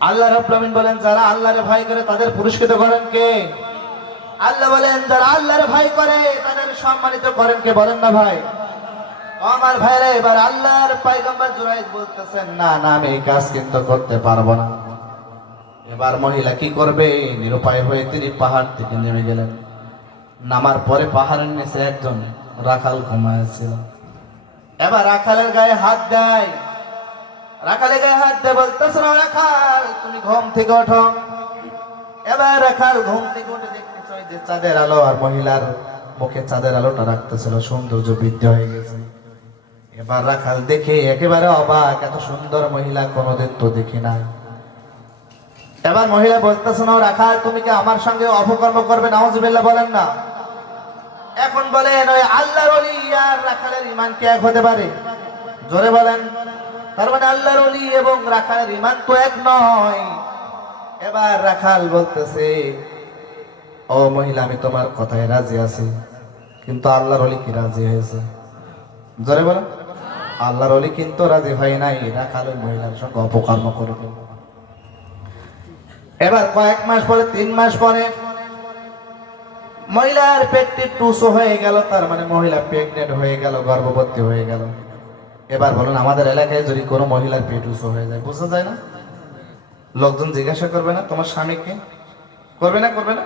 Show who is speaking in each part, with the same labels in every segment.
Speaker 1: আল্লাহ রব্লামিন বলেন, যারা আল্লাহরে ভয় করে তাদের পুরস্কৃত করেন কে? আল্লাহ বলেন, যারা আল্লাহরে ভয় করে তাদের সম্মানিত করেন কে? বলেন না ভাই। আমার ভাইরা, এবার আল্লাহর পাইগম্বর জুরাইদ বলতেছেন, না না, আমি এই কাজ কিন্তু করতে পারব না। এবার মহিলা কি করবে? নিরুপায় হয়ে তিনি পাহাড় থেকে নেমে গেলেন। নামার পরে পাহাড়ের নিচে একজন রাখাল ঘুমাইছিল এবার রাখালের গায়ে হাত দেয়। রাখালের গায়ে হাত দেয় বলতেছে রাখাল, তুমি ঘুম থেকে ওঠো। এবার রাখাল ঘুম থেকে উঠে দেখতেছ যে চাঁদের আলো, আর মহিলার মুখে চাঁদের আলোটা রাখতেছিল, সৌন্দর্য বৃদ্ধি হয়ে গেছে। এবার রাখাল দেখে একেবারে অবাক, এত সুন্দর মহিলা কোনোদিন তো দেখি না এবার মহিলা বলতেছে না রাখাল, তুমি কি আমার সঙ্গে অপকর্ম করবে? নাউজুবিল্লাহ বলেন না। এখন বলেন, ওই আল্লাহর রাখালের ইমান কে এক হতে পারে? জোরে বলেন তার মানে আল্লাহর অলি এবং রাখালের ইমান তো এক নয়। এবার রাখাল বলতেছে, ও মহিলা, আমি তোমার কথায় রাজি আছি, কিন্তু আল্লাহর অলি কি রাজি হয়েছে? জোরে বলেন আল্লাহর ওলি কিন্তু রাজি হয় নাই, রাখাল ওই মহিলার সঙ্গে অপকর্ম করে এবার কয়েক মাস পরে, তিন মাস পরে, মহিলার পেটটি টুসো হয়ে গেল, তার মানে মহিলা প্রেগনেন্ট হয়ে গেল, গর্ভবতী হয়ে গেল। এবার বলুন, আমাদের এলাকায় যদি কোনো মহিলার পেট উঁচু হয়ে যায়, বোঝা যায় না? লোকজন জিজ্ঞাসা করবে না, তোমার স্বামীকে? করবে না করবে না?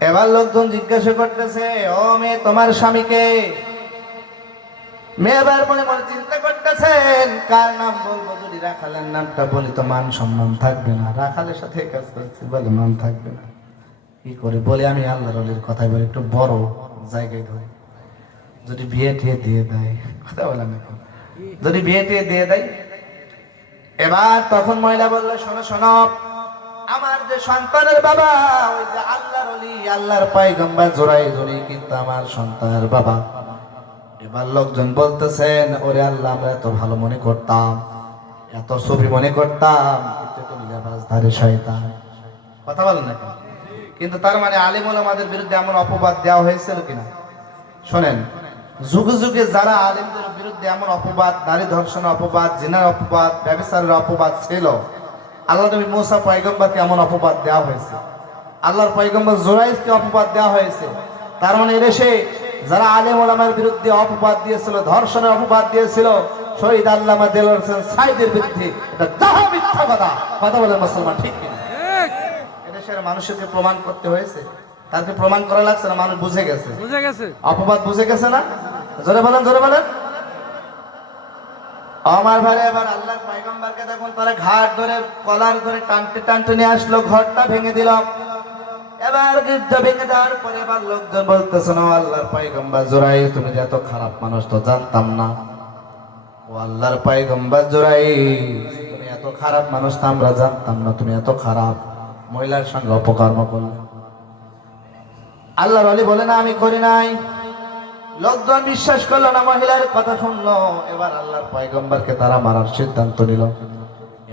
Speaker 1: এবার লোকজন জিজ্ঞাসা করতেছে, ও মেয়ে, তোমার স্বামীকে? মেয়ে এবার মনে মনে চিন্তা করতেছেন, কার নাম বলব? যদি রাখালের নামটা বলি তো মান সম্মান থাকবে না। রাখালের সাথে কাজ করছি বলে মান থাকবে না। কি করে বলে? আমি আল্লাহর কথাই বলি একটু বড় জায়গায় ধরি। যদি বিয়ে টিয়ে দিয়ে দেয়, কথা বলেন এখন যদি বিয়ে টিয়ে দিয়ে দেয়, এবার তখন মহিলা বলল, শোনো শোনো, আমার যে সন্তানের বাবা, ওই যে আল্লাহর অলি আল্লাহর পাইগম্বার জোড়াই জোড়ি কিন্তু আমার সন্তানের বাবা। এবার লোকজন বলতেছেন, ওরে আল্লাহ, আমরা এত ভালো মনে করতাম, এত ছবি মনে করতাম, কিন্তু শয়তান। কথা বলেন কিন্তু তার মানে আলিমুল আমাদের বিরুদ্ধে এমন অপবাদ দেওয়া হয়েছিল কিনা? শোনেন যুগে যুগে যারা আলিমদের বিরুদ্ধে এমন অপবাদ নারী ধর্ষণের অপবাদ জিনার অপবাদ ব্যবসারের অপবাদ ছিল আল্লাহ নবী মুসা পয়গম্বরকে এমন অপবাদ দেওয়া হয়েছে। আল্লাহর পয়গম্বর জোরাইজকে অপবাদ দেওয়া হয়েছে। তার মানে এদেশে যারা আলেম ওলামার বিরুদ্ধে অপবাদ দিয়েছিল ধর্ষণের অপবাদ দিয়েছিল শহীদ আল্লামা দেল হোসেন সাইদের বিরুদ্ধে এটা যাহা মিথ্যা কথা কথা বলে মুসলমান ঠিক কিনা? এদেশের মানুষকে প্রমাণ করতে হয়েছে। তাকে প্রমাণ করা লাগছে না মানুষ বুঝে গেছে।
Speaker 2: বুঝে গেছে।
Speaker 1: অপবাদ বুঝে গেছে না? জোরে বলেন জোরে বলেন। আমার ভাই এবার আল্লাহর পাইগম্বরকে দেখুন তারা ঘাট ধরে, কলার ধরে টানতে টানতে নিয়ে আসলো, ঘরটা ভেঙে দিলাম এবার গির্জা ভেঙে দেওয়ার পরে এবার লোকজন বলতেছে না আল্লাহর পাইগম্বর জোরাই, তুমি যে এত খারাপ মানুষ তো জানতাম না। ও আল্লাহর পাইগম্বর জোরাই, তুমি এত খারাপ মানুষ তো আমরা জানতাম না, তুমি এত খারাপ। মহিলার সঙ্গে অপকর্ম করলে। আল্লাহর আলী বলে, না, আমি করি নাই। লোকজন বিশ্বাস করল না, মহিলার কথা শুনলো। এবার আল্লাহর পায়গম্বরকে তারা মারার সিদ্ধান্ত নিল।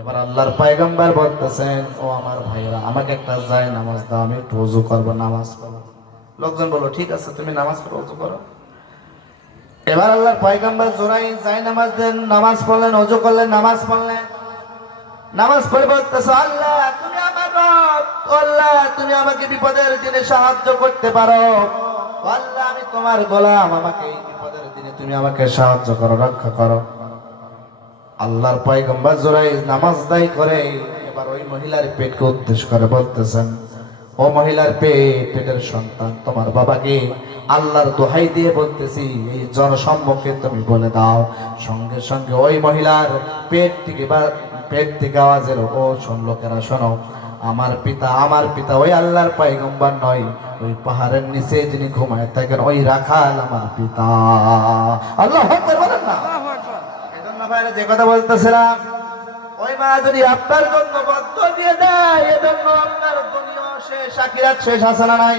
Speaker 1: এবার আল্লাহর পায়গম্বর বলতেছেন, ও আমার ভাইরা আমাকে একটা যায় নামাজ দাও, আমি একটু উজু করব, নামাজ পড়ব। লোকজন বলল, ঠিক আছে, তুমি নামাজ পড়ো, উজু করো। এবার আল্লাহর পায়গম্বর জোরাই যায় নামাজ দেন, নামাজ পড়লেন অজু করলেন, নামাজ পড়লেন। নামাজ পড়ে বলতেছ, আল্লাহ, তুমি আমার রব আল্লাহ, তুমি আমাকে বিপদের দিনে সাহায্য করতে পারো। আল্লাহ তোমার গোলাম, আমাকে এই বিপদের দিনে তুমি আমাকে সাহায্য করো, রক্ষা করো। আল্লাহর পয়গম্বর জোরাই নামাজ দায়ী করে এবার ওই মহিলার পেটকে উদ্দেশ্য করে বলতেছেন, ও মহিলার পেট, পেটের সন্তান, তোমার বাবাকে আল্লাহর দোহাই দিয়ে বলতেছি, এই জনসম্মুখে তুমি বলে দাও। সঙ্গে সঙ্গে ওই মহিলার পেট থেকে বা পেট থেকে আওয়াজের ও লোকেরা শোনো আমার পিতা আমার পিতা ওই আল্লাহর পায়গম্বার নয়। ওই পাহাড়ের নিচে যিনি ঘুমায় থাকেন ওই রাখাল আমার পিতা। আল্লাহ বলেন না। ভাইরা যে কথা বলতেছিলাম ওই মা যদি আপনার জন্য বদ্ধ দিয়ে দেয় এজন্য আপনার দুনিয়া শেষ আকিরাত শেষ আসে না নাই?